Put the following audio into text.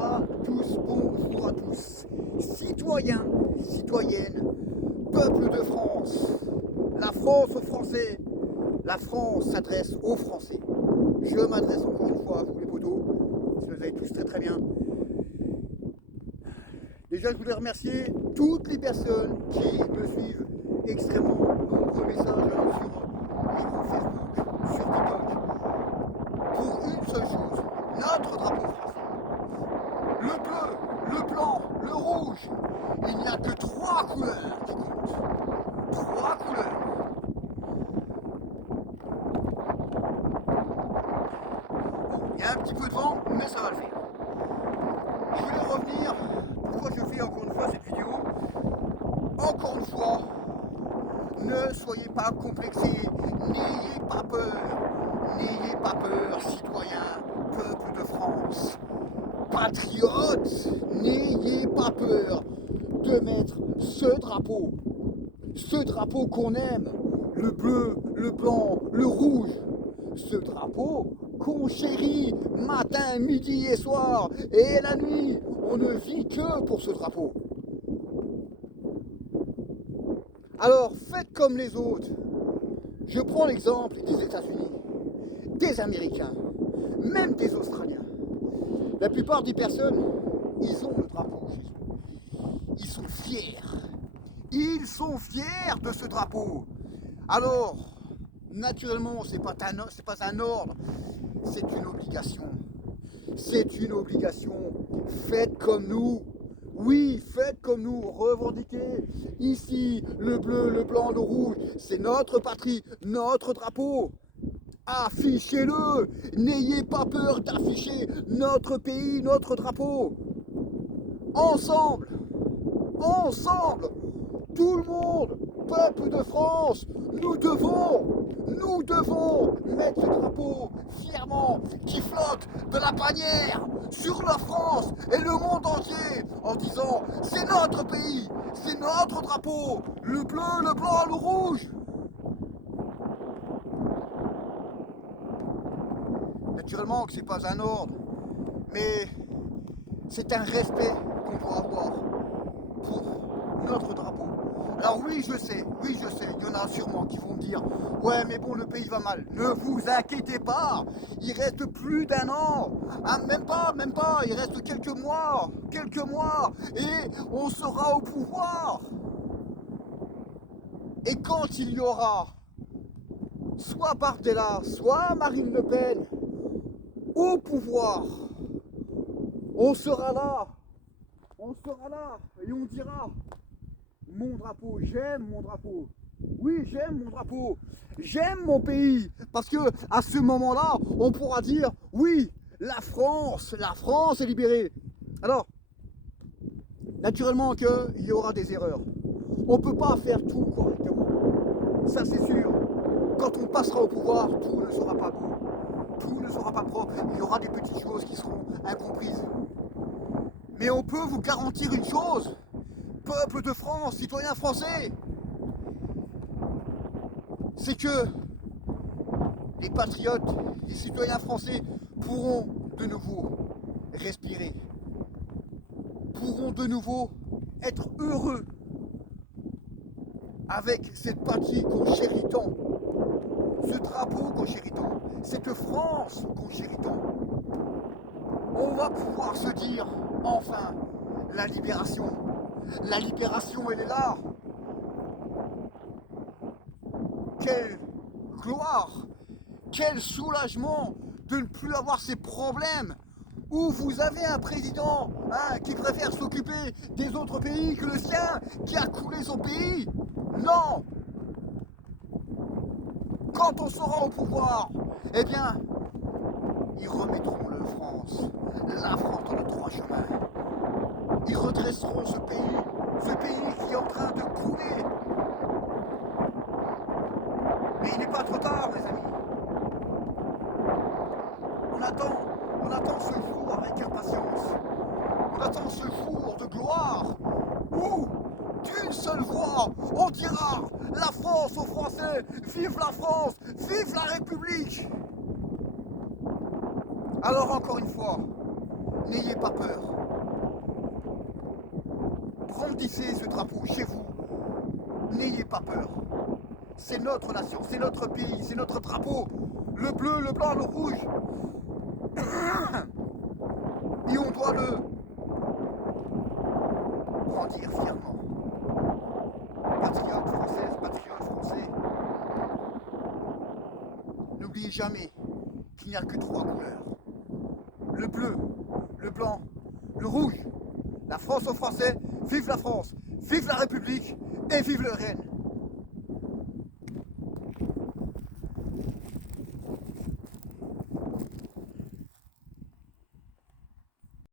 à tous, bonjour à tous, citoyens, citoyennes, peuple de France, la France aux Français, la France s'adresse aux Français. Je m'adresse encore une fois à vous les potos, si vous allez tous très très bien. Déjà, je voulais remercier toutes les personnes qui me suivent, extrêmement nombreux messages sur Facebook, sur TikTok, pour une seule chose, notre drapeau français. Le bleu, le blanc, le rouge, il n'y a que 3 couleurs qui comptent. 3 couleurs. Bon, il y a un petit peu de vent, mais ça va le faire. Je voulais revenir, pourquoi je fais encore une fois cette vidéo. Encore une fois, ne soyez pas complexés, n'ayez pas peur, citoyens, peuple de France. Patriotes, n'ayez pas peur de mettre ce drapeau qu'on aime, le bleu, le blanc, le rouge, ce drapeau qu'on chérit matin, midi et soir, et la nuit, on ne vit que pour ce drapeau. Alors faites comme les autres. Je prends l'exemple des États-Unis, des Américains, même des Australiens. La plupart des personnes, ils ont le drapeau chez eux. Ils sont fiers. Ils sont fiers de ce drapeau. Alors, naturellement, c'est pas un ordre, c'est une obligation. C'est une obligation. Faites comme nous. Oui, faites comme nous. Revendiquez ici le bleu, le blanc, le rouge. C'est notre patrie, notre drapeau. Affichez-le, n'ayez pas peur d'afficher notre pays, notre drapeau. Ensemble, tout le monde, peuple de France, nous devons mettre ce drapeau fièrement qui flotte de la bannière sur la France et le monde entier en disant c'est notre pays, c'est notre drapeau, le bleu, le blanc, le rouge. Naturellement que c'est pas un ordre, mais c'est un respect qu'on doit avoir pour notre drapeau. Alors oui, je sais, il y en a sûrement qui vont me dire ouais mais bon le pays va mal. Ne vous inquiétez pas, il reste plus d'un an, ah, même pas, il reste quelques mois, et on sera au pouvoir. Et quand il y aura soit Bardella, soit Marine Le Pen au pouvoir, on sera là et on dira mon drapeau, j'aime mon drapeau. Oui, j'aime mon drapeau, j'aime mon pays, parce que à ce moment-là, on pourra dire oui, la France est libérée. Alors, naturellement qu'il y aura des erreurs. On ne peut pas faire tout correctement. Ça c'est sûr. Quand on passera au pouvoir, tout ne sera pas beau. Tout ne sera pas propre, il y aura des petites choses qui seront incomprises. Mais on peut vous garantir une chose, peuple de France, citoyens français, c'est que les patriotes, les citoyens français pourront de nouveau respirer, pourront de nouveau être heureux avec cette patrie qu'on chérit tant, ce drapeau qu'on chérit tant, cette France qu'on chérit tant. On va pouvoir se dire enfin la libération elle est là. Quelle gloire, quel soulagement de ne plus avoir ces problèmes où vous avez un président qui préfère s'occuper des autres pays que le sien, qui a coulé son pays. Non, quand on sera au pouvoir, eh bien, ils remettront la France dans le droit chemin. Ils redresseront ce pays qui est en train de couler. Mais il n'est pas trop tard, les amis. On attend ce jour avec impatience. On attend ce jour de gloire où, d'une seule voix, on dira la France aux Français, vive la France, vive la République. Alors encore une fois, N'ayez pas peur. Brandissez ce drapeau chez vous. N'ayez pas peur. C'est notre nation, c'est notre pays, c'est notre drapeau. Le bleu, le blanc, le rouge. Et on doit le brandir fièrement. Patriotes françaises, patriotes français. N'oubliez jamais qu'il n'y a que 3 couleurs. Le bleu, le blanc, le rouge. La France aux Français, vive la France, vive la République et vive le Rennes.